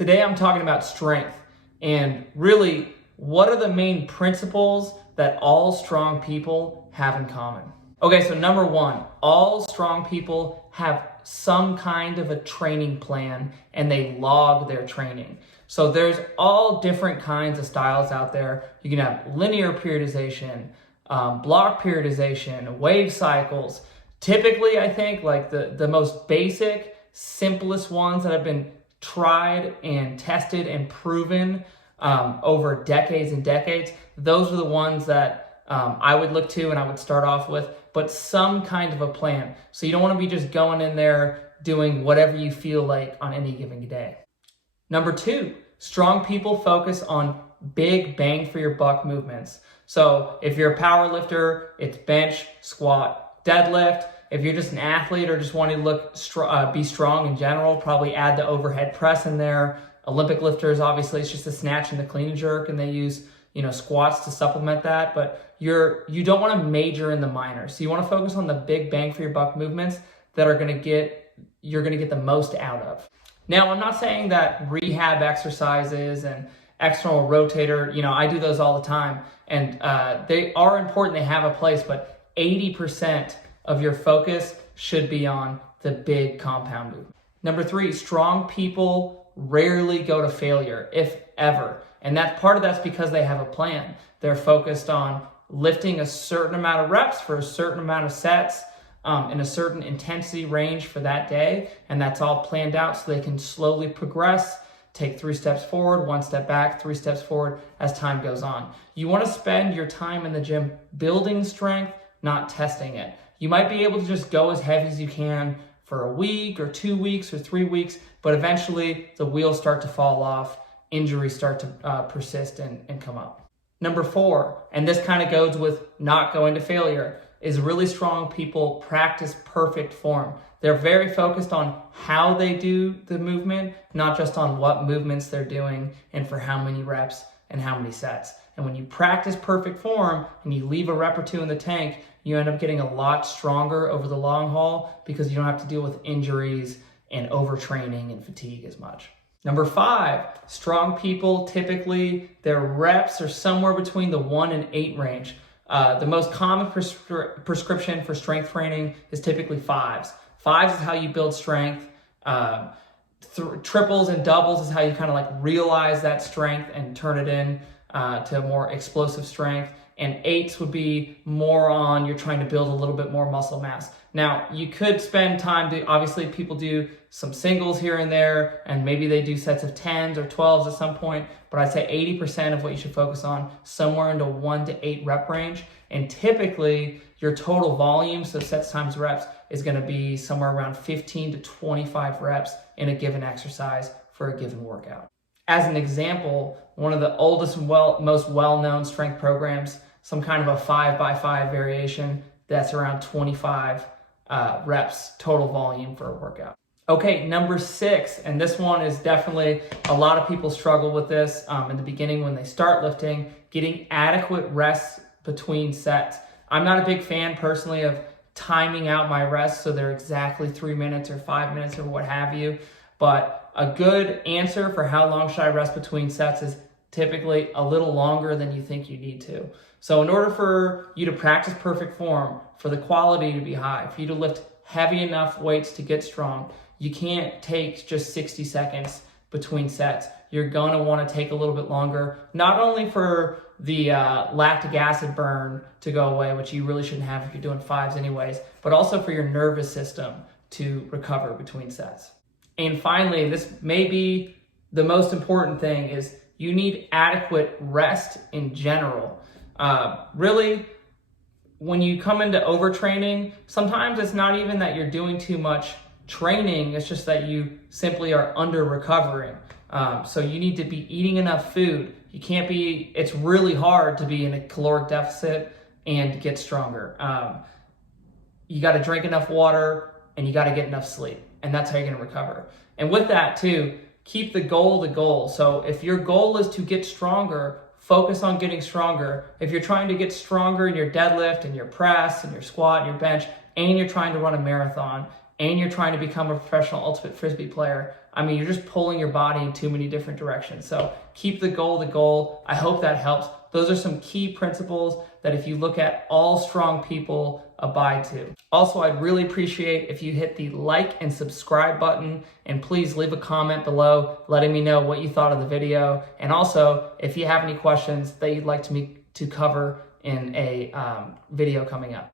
Today I'm talking about strength and really what are the main principles that all strong people have in common. Okay, so number one, all strong people have some kind of a training plan and they log their training. So there's all different kinds of styles out there. You can have linear periodization, block periodization, wave cycles. Typically, I think like the most basic, simplest ones that have been tried and tested and proven over decades and decades, those are the ones that I would look to and I would start off with, but some kind of a plan. So you don't want to be just going in there doing whatever you feel like on any given day. Number two, strong people focus on big bang for your buck movements. So if you're a power lifter, it's bench, squat, deadlift. If you're just an athlete or just wanting to look be strong in general, probably add the overhead press in there. Olympic lifters, obviously, it's just a snatch and the clean and jerk, and they use squats to supplement that. But you don't want to major in the minor, so you want to focus on the big bang for your buck movements that you're going to get the most out of. Now, I'm not saying that rehab exercises and external rotator, I do those all the time, and they are important. They have a place, but 80% of your focus should be on the big compound movement. Number three, strong people rarely go to failure, if ever. And that's because they have a plan. They're focused on lifting a certain amount of reps for a certain amount of sets in a certain intensity range for that day. And that's all planned out so they can slowly progress, take 3 steps forward, 1 step back, 3 steps forward as time goes on. You want to spend your time in the gym building strength, not testing it. You might be able to just go as heavy as you can for a week or 2 weeks or 3 weeks, but eventually the wheels start to fall off, injuries start to persist and come up. Number four, and this kind of goes with not going to failure, is really strong people practice perfect form. They're very focused on how they do the movement, not just on what movements they're doing and for how many reps and how many sets. And when you practice perfect form and you leave a rep or two in the tank, you end up getting a lot stronger over the long haul because you don't have to deal with injuries and overtraining and fatigue as much. Number five, strong people, typically their reps are somewhere between the 1 and 8 range. The most common prescription for strength training is typically 5s. 5s is how you build strength. Triples and doubles is how you kind of like realize that strength and turn it in to a more explosive strength. And 8s would be more on you're trying to build a little bit more muscle mass. Now, you could spend time obviously people do some singles here and there, and maybe they do sets of 10s or 12s at some point, but I'd say 80% of what you should focus on, somewhere into 1 to 8 rep range. And typically, your total volume, so sets times reps, is gonna be somewhere around 15 to 25 reps in a given exercise for a given workout. As an example, one of the oldest and most well-known strength programs, some kind of a 5x5 variation, that's around 25 reps total volume for a workout. Okay, number 6, and this one is definitely, a lot of people struggle with this in the beginning when they start lifting, getting adequate rests between sets. I'm not a big fan personally of timing out my rests so they're exactly 3 minutes or 5 minutes or what have you, but a good answer for how long should I rest between sets is typically a little longer than you think you need to. So in order for you to practice perfect form, for the quality to be high, for you to lift heavy enough weights to get strong, you can't take just 60 seconds between sets. You're going to want to take a little bit longer, not only for the lactic acid burn to go away, which you really shouldn't have if you're doing 5s anyways, but also for your nervous system to recover between sets. And finally, this may be the most important thing, is you need adequate rest in general. Really, when you come into overtraining, sometimes it's not even that you're doing too much training, it's just that you simply are under recovering. So you need to be eating enough food. It's really hard to be in a caloric deficit and get stronger. You got to drink enough water and you got to get enough sleep. And that's how you're going to recover. And with that too, keep the goal. So if your goal is to get stronger, focus on getting stronger. If you're trying to get stronger in your deadlift and your press and your squat and your bench, and you're trying to run a marathon, and you're trying to become a professional ultimate frisbee player, I mean, you're just pulling your body in too many different directions. So keep the goal the goal. I hope that helps. Those are some key principles that if you look at, all strong people abide to. Also, I'd really appreciate if you hit the like and subscribe button, and please leave a comment below letting me know what you thought of the video. And also, if you have any questions that you'd like me to cover in a video coming up.